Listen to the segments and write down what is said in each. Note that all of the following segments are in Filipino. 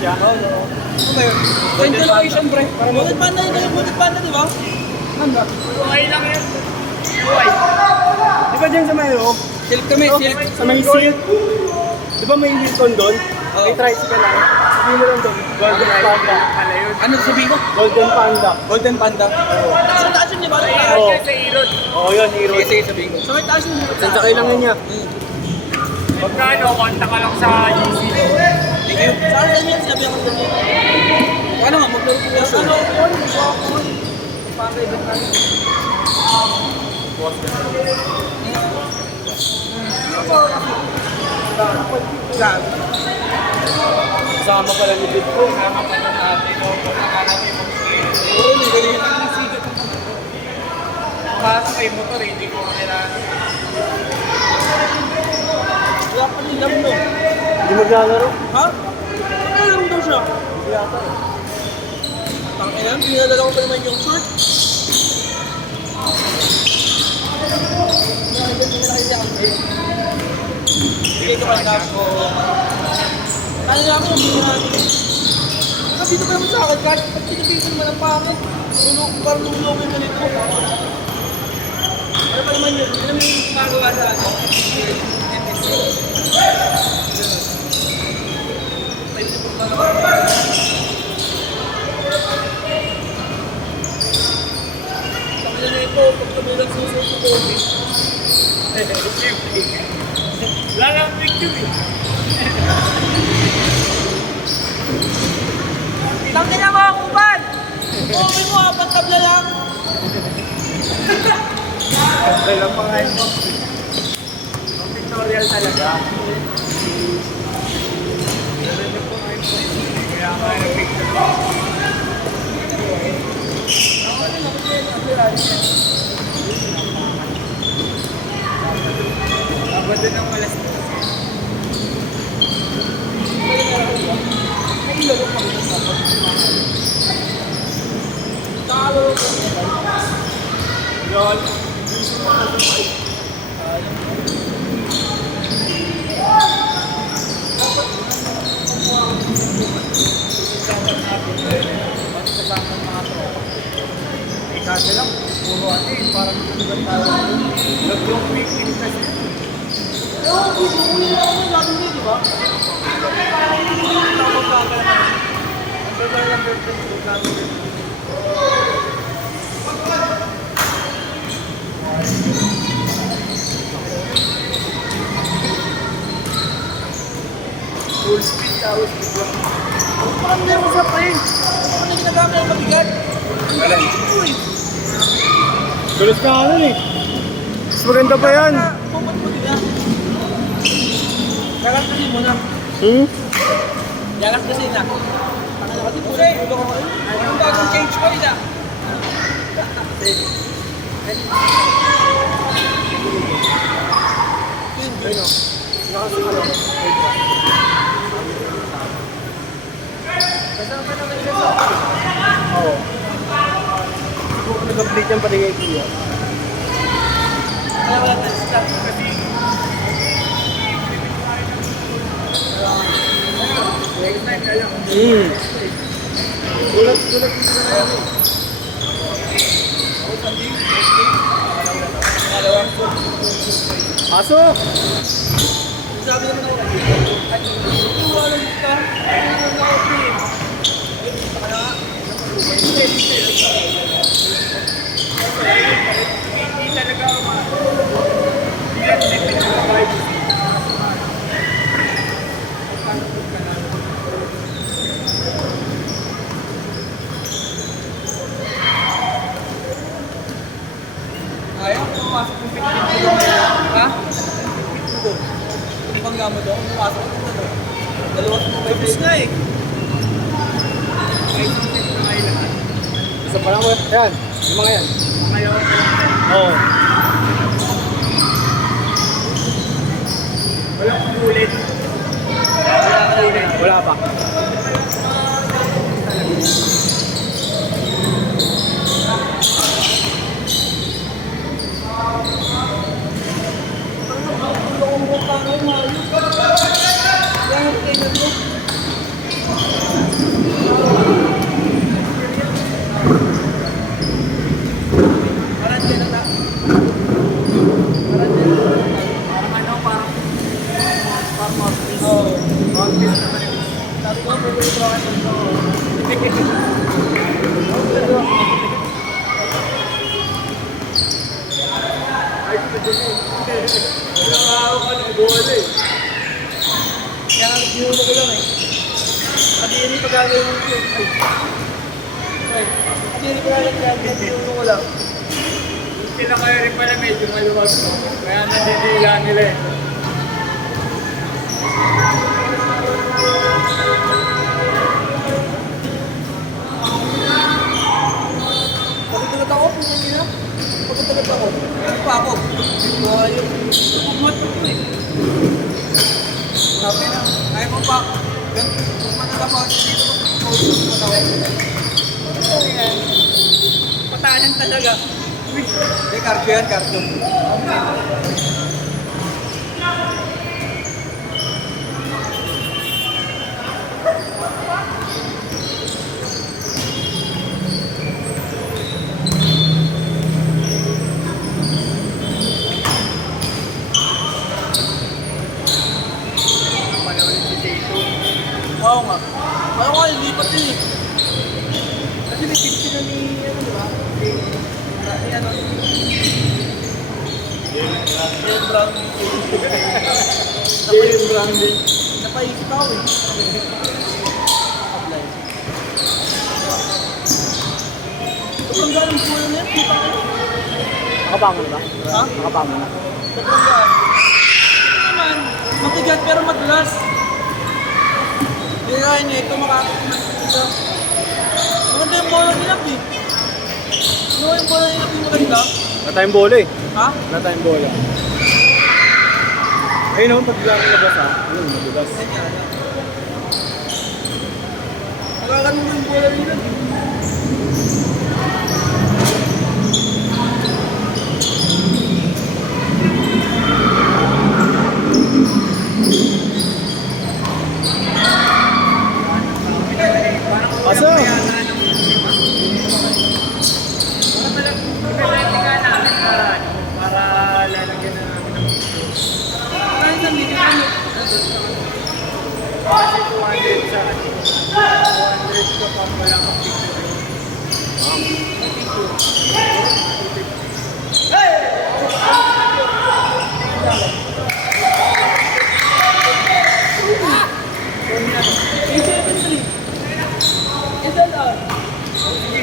siya. Oo. Ano ba yun? Golden location, pre. Bullet Panda yun, yung Bullet Panda, di ba? Handa. Okay lang yan. Okay. Di ba dyan sa may loob? Silk kami, silk. Sa may silk. Di ba may Hilton doon? Oo. May tricycle lang. Sabihin mo lang doon. Golden Panda. Pala yun. Ano sabihin ko? Golden Panda. Golden Panda. Oo. Sa taas yun, di ba? Sa Irod Oo. yan, sa Irod. Oo, yun, hero. Sige, sige, sabihin ko. Sa may taas yun. Sansakay lang yun niya. Pagka ano, konta ka lang sa GC. Thank you. Saan saan yan? Sabi ako sa dito. Ano nga, maglaro po ko siya. Kasama pala ni Big Bro. Kasama pa na natin. Pagkakalaki mo. Oo, may galing. Pasok kayo motor, hindi ko kailangan. Wala pa rin lang, no? Hindi maglalaro. Ha? Naglalaro daw siya. Hindi yata. Tangina, pinadala ko pa naman yung short. Bigay ko kay Gapo. Kaya nga ako, bigyan natin. Kasi dito pa naman sa akin, kahit pag pinipisan mo ng pangit, parang lulungin na nito. Ano pa naman yun? Ano naman yung magawa sa akin? MSC. Tangina na ito, pag tumilang susunod ko ko. Wala lang picture eh. Tangina mo ako, Ban! Okay mo, apat tabla lang. Wala pa nga yun. Tutorial talaga. Kaya nga yung picture. Abad din ang malas. Yun. Kasi lang, puro ano eh, parang tutugan tayo. Nag-long week in kasi. Oo, gusto ko nila ako, lalo din, di ba? Tawag ka ka naman. Ang total ng birthday ko, kami din. Full speed tapos biglang. Paano na yung usapin? Ano ginagamit ang mabigat? Wala. Ito eh. Tulos ka ano eh. Mas maganda pa yan. Pumat mo din yan. Yakas kasi mo na. Hmm? Yakas kasi na. Ano kasi po eh. Yung bagong change ko na. Ayun o. Nakas ano. Kasama naman siya sa Oo. Siguro nag-update yan pati kay Kuya. Kaya wala tayo stop. kasi next time na lang. Gulat dito na yan eh. Pasok! Sabi naman ako. Ay, wala ka. Wala ka. Hindi talaga ako hindi yan din pinag-vibe. Ayaw, pumasok yung pinipin mo na. Ha? Yung bangga mo doon, pumasok yung na doon. Dalawang tapos na eh. Ay, something na kayo lahat. Isa pa lang. Yan. Yung mga yan. Ngayon, Oo. walang ulit. Wala pa. Ang Oo. Contest naman yun. Sabi ko, favorite rocket ko. Ay, pwede mo. Nakakaw ka ng bola eh. Kaya nga ginulo ko lang eh. Kadiri pa gagawin mo ito. Ay. Kadiri pa gagawin ginulo ko lang. Sila kayo rin pala medyo maluwag. Kaya nadidila nila eh. Pagkatalat ako, pinag nila. Pagkatalat ako. Ano pa ako? Ayun. Pagmat ko eh. Sabi na, kaya mo pa. Kung manalabaw siya dito, kung matawag. Ano yan? Patahan talaga. Hindi, cardio yan, cardio. Panahon si Tito. Oo nga. Ayaw nga, lipat yun eh. Kasi may picture na ni, ano diba? Ni ano? Jalen Brown. James Brown din. Napaisip ako eh. Apply. Sobrang galang po na yan. Kita ko. Nakabangon ba? Ha? Nakabangon na. Sobrang galang. Ito naman, matigat pero madulas. Hindi kaya niya ito makakakuman ito. Maganda yung bola nila eh. Ano yung bola nila yung maganda? Wala tayong bola eh. Ha? Wala tayong bola. Ayun naman, pagbilang ng labas ha. Ayun, madulas. Magkakaroon mo yung bola nila. Kaso, Para lalagyan na namin ng Ay, nandito kami. kasi 200 sa 200 ka pa wala kang picture. A73. SLR.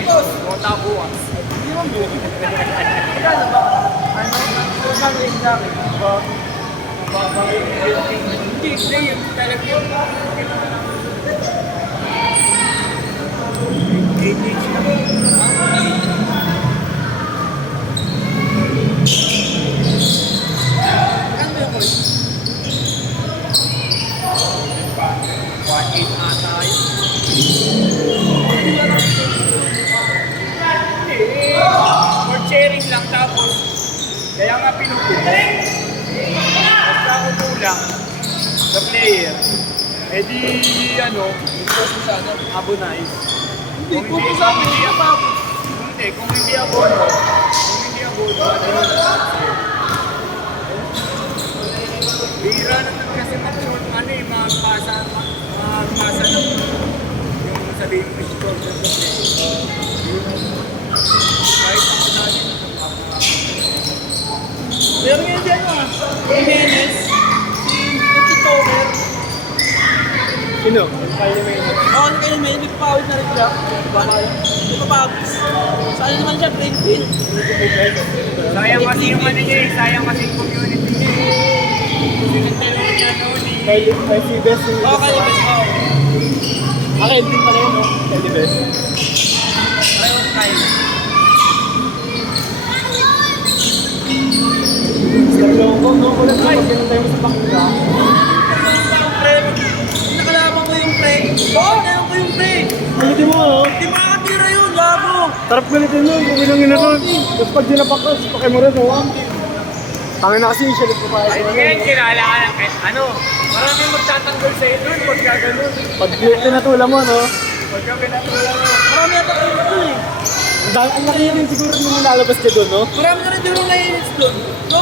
Boss. Kota bukas. Hindi mo mo. Magkano ba? Ano? Magkano yung sa akin? Hindi, hindi yung talaga yung 8 na. Magkano ba yung boys? 1.8 ata yun. For sharing lang tapos kaya nga pinupunan. Basta ako kulang sa player. Eh di ano, abonize. Hindi ko po sa akin. Hindi pa ako. Hindi, kung hindi abono, ano yun? Bira naman kasi ano eh, magpasa ng yung sabihin mo score sa kahit ako natin. Meron nga dyan ah. Jimenez. Si Tomer. sino? Kyle Mayne. Oo, ano kayo may nagpawid na rin siya. Hindi pa pawis. Saan naman siya? Greenfield. Sayang kasi yung ano niya eh, sayang kasi yung community niya eh. Sinintelo niya noon eh. Kyle si Best. Oo, kayo ba? Oo. Kelvin pala yun, no? Kyle Best. Pareho kayo. Mr. Longo, no? Wala ko pag ganun tayo sa bakla. Yung pre, nakalaban ko yung pre. Oo, kaya ko yung pre. Ulitin mo, no? Di makakatira yun, gago. Sarap galitin nun, kung inangin na nun. Tapos pag dinapak ka, pakay mo rin, no? Tangin na kasi, siya ko pa. Ay, ngayon, kilala ka ng kahit ano. Maraming magtatanggol sa'yo doon, pagka ganun. Pag tinatula mo, no? Pagka pinatulong mo. Marami yata kayo doon eh. Ang laki rin siguro nung lalabas ka doon, no? Marami na rin siguro naiinis doon. No?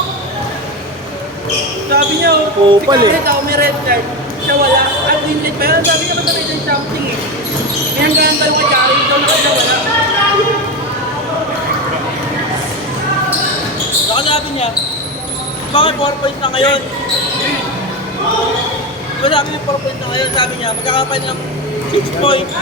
Sabi niya, Oo, si pala eh. Kanye daw may red card. Siya green light pa yan. Sabi niya ba yung something eh. May hanggang tayo kay Jari, ikaw na kaya wala. Saka sabi niya, bakit 4 points na ngayon? Diba sabi niya 4 points na ngayon, sabi niya, magkakapal ng 6 points.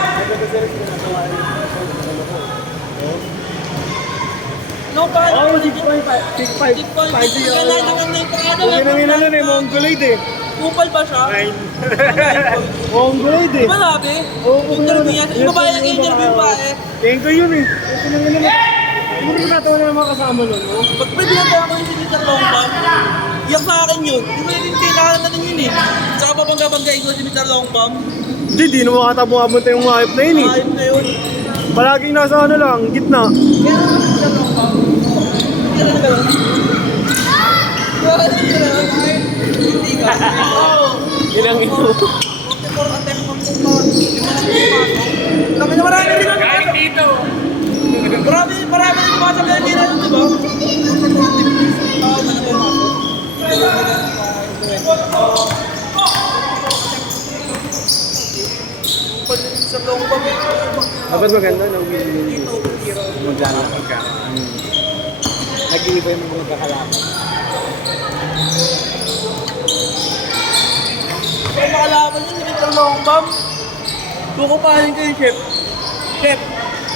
No, paano? Oh, 6.5. 6.5. 6 points. Ganun na yung pangalan. Okay nang inano eh, Mongoloid eh. Kupal ba siya? 9 points. Mongoloid eh. Diba sabi? Oo, Interview niya. Yung babae nag-interview pa eh. Tingin ko yun eh. Ito nang inano. Siguro natawa na ng mga kasama nun, no? Pag may binatawa ko yung si Mr. Longbang, iyak sa akin yun. Di ba yun kailangan natin yun eh. Saka babangga-banggain ko si Mr. Longbang. Hindi, di naman makatapunta yung mga hype na yun eh. Ayun na yun. Palaging nasa ano lang, gitna. Kaya naman si Mr. Longbang. Kaya na gano'n. Kaya na gano'n. Hindi ka. Oo. Ilang ito. Okay, for attempt mo yung mga pumasok. Kami na marami rin ang Galing dito. marami rin pumasok na nila yun, di ba? Oo, malaki yung sa Longbang eh. Dapat maganda nang win-win. Maglalakad ka. Nag-iiba yung mga kakalaban. Kung makalaban yun si Mr. Longbang, kukupahin ko yung chef. Chef,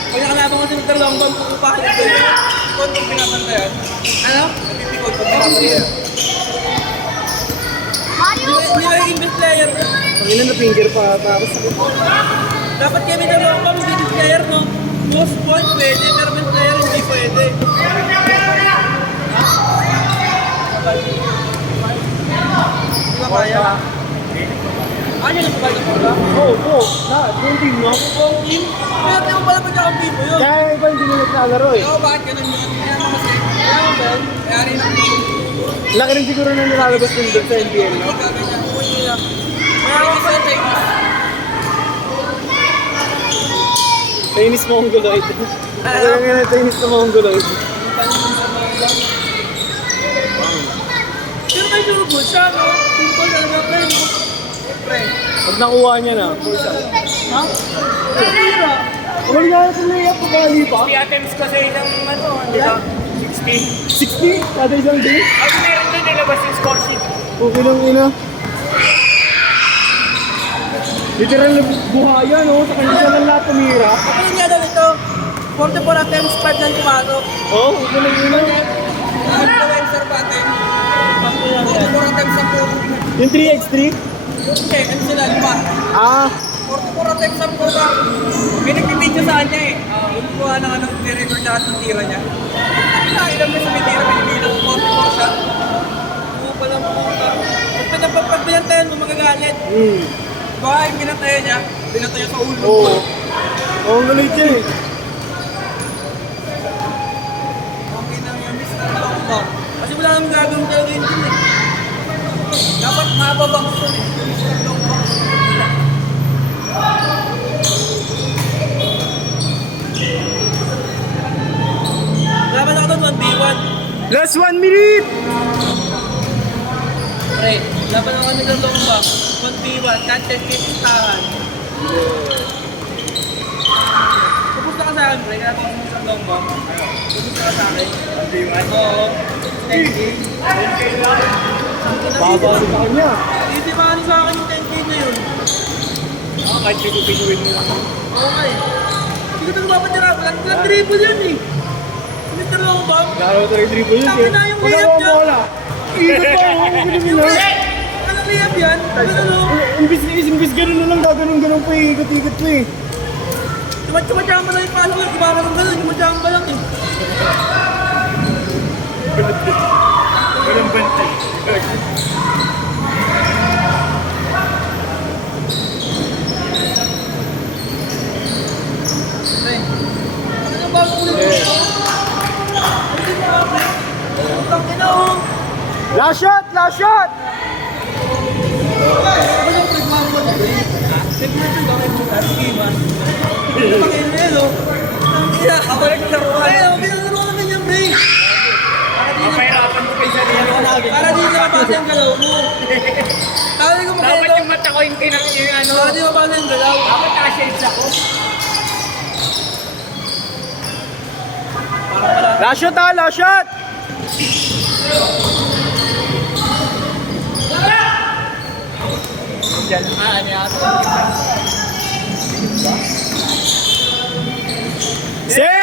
pag nakalaban ko si Mr. Longbang, kukupahin ko yun. Pikon kung pinabantayan. Ano? Napipikon kung pinabantayan. Hindi ba yung best player? Ang ina na finger pa, tapos Dapat kaya Mr. Longbang, hindi best player, no? Most points pwede, pero best player hindi pwede. Di ba kaya? Ano yung nagpapagod mo ba? Oo, na, yung team, no? Buong team? Kaya tayo pala pagkakampi mo yun. Kaya iba hindi nila naglalaro eh. Oo, bakit ganun yun? Kaya naman kasi, ano ba? Kaya rin ang Laki rin siguro na nilalabas din doon sa NBL, no? gaganyan. Kaya ako pa yung Chinese. Chinese Mongoloid. Kaya nga Chinese na Mongoloid. Pero may surubol siya, no? Simple talaga pa yun, no? Pre. Pag nakuha niya na, full shot. Ha? Pira. Wala nga ito na iyak pagkali pa. 60 attempts ko sa isang ano, di ba? 60. 60? Kada isang day? Ay, meron din nilabas yung score sheet. Okay lang ina. Literal na buhaya, no? Sa kanya siya lang lahat tumira. Ako yung nga daw ito. 44 attempts, 5 lang pumasok. Oo, okay lang ina. Influencer pa atin. 44 attempts ang puro. Yung 3x3? Okay, ano sila, lima? Ah, 44 attempts ang puro. May nagpipidyo sa kanya eh. Kumuha ng ano, nirecord lahat ng tira niya. Ilang beses may tira, pinipilang 44 siya. Oo pala mo. Pag binantayan mo, magagalit. Baka yung pinataya niya, pinataya sa ulo. oo. Oo, ang galit siya eh. Okay na yung miss na lang. Kasi wala namang gagawin talaga yun din eh. Dapat mababang ito eh. Laban ako doon, 1v1. Last 1 minute! Pre, laban ako ng dalawang ba? 1v1, content game istahan. Pupunta ka sa akin, pre. Kaya ako sa dalawang ba? Pupunta ka sa akin. 1v1. Oo. 10k. Baba sa kanya. Hindi ba ano sa akin yung 10k na yun? Kahit yung pinuwin mo lang. Okay. Hindi ko ito napapatira. Walang dribble yun eh. Mr. Longbang. Laro tayo dribble yun Sabi eh. na yung Wala layup akong niya. bola. Ikot pa ako, ganun Yung na. layup. Anong layup yan? Ano? Imbis ganun na lang, gaganon pa eh, ikot-ikot pa eh. Tumatiyang lang yung pasok lang. Gumama ng gano'n. Tumatiyang lang eh. Walang bantay. Pre. Ano ba ako ulit? Hindi na ako. Utang ina oh. Last shot! Last shot! Ano yung pre-gumama mo? Segment yung gawin mo. Sige ba? Pag-ina yun oh. Ako naglaro ka. Ay, pinalaro ka naman yan, pre. Mapahirapan mo kayo sa niya. Para di sa mabasa ang galaw mo. Dali ko Dapat maganda. yung mata ko yung yung ano. Dali ko paano yung galaw. Dapat naka-shades ako. Parang wala. Last shot ha, last shot! Diyan nga, ano yata. Set!